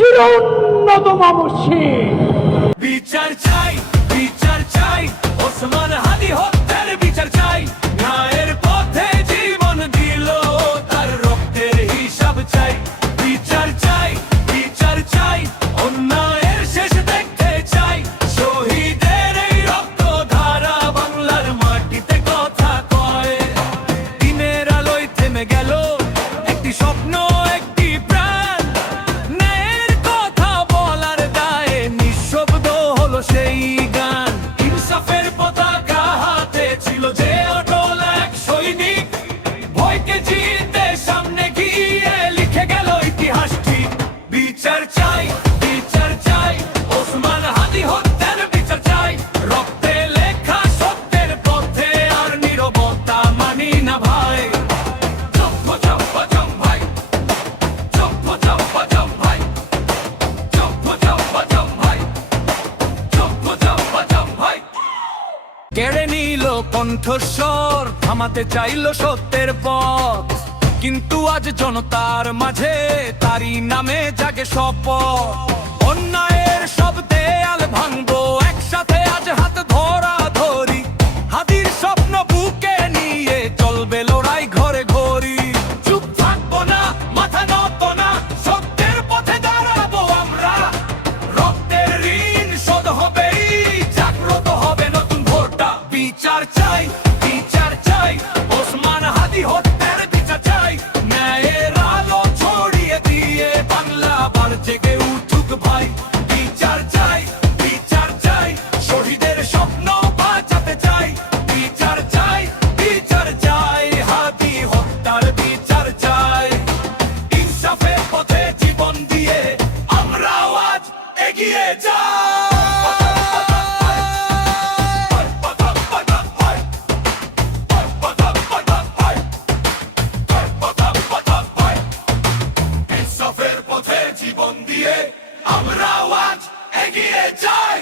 চিরোন্নতম মসজিদ। বিচার চাই, বিচার চাই, ওসমান হাদি হত্যার বিচার চাই। ন্যায়ের পথে জীবন দিল, তার রক্তের হিসাব চাই। বিচার চাই, বিচার চাই, অন্যায়ের শেষ দেখতে চাই। শহীদের এই রক্ত ধারা বাংলার মাটিতে কথা কয়। দিনের আলোয় থেমে গেল একটি স্বপ্ন, একটি প্রাণ। ন্যায়ের কথা বলার দায়ে নিঃশব্দ হলো সেই গান। ইনসাফের পতাকা হাতে ছিল যে অটল এক সৈনিক, ভয়কে জিতে সামনে গিয়ে লিখে গেল ইতিহাস ঠিক। বিচার চাই, বিচার চাই, ওসমান হাদি হত্যার বিচার চাই। রক্তে লেখা সত্যের পথে আর নীরবতা মানি না ভাই। চম্প চম্প চম্প ভাই, চম্প চম্প চম্প ভাই, চম্প চম্প চম্প ভাই, চম্প চম্প চম্প ভাই। কেড়ে নিল কণ্ঠস্বর, থামাতে চাইল সত্যের পথ। কিন্তু আজ জনতার মাঝে তারই নামে জাগে শপথ। অন্যায়ের সব দেয়াল ভাঙবো একসাথে, আজ হাত ধরা ধরি। হাদির স্বপ্ন বুকে নিয়ে চলবে লড়াই ঘরে ঘরি। চুপ থাকবো না, মাথা নত না, সত্যের পথে দাঁড়াবো আমরা। রক্তের ঋণ শোধ হবেই, জাগ্রত হবে নতুন ভোরটা। বিচার চাই, বিচার চাই, ওসমান হাদি হত্যার বিচার চাই। ন্যায়ের আলো ছড়িয়ে দিয়ে বাংলা আবার জেগে উঠুক ভাই। বিচার চাই, বিচার চাই, শহীদের স্বপ্ন বাঁচাতে চাই। বিচার চাই, বিচার চাই, হাদি হত্যার বিচার চাই। ইনসাফের পথে জীবন দিয়ে আমরাও আজ এগিয়ে যাই। ইনসাফের পথে জীবন দিয়ে আমরাও আজ এগিয়ে যাই।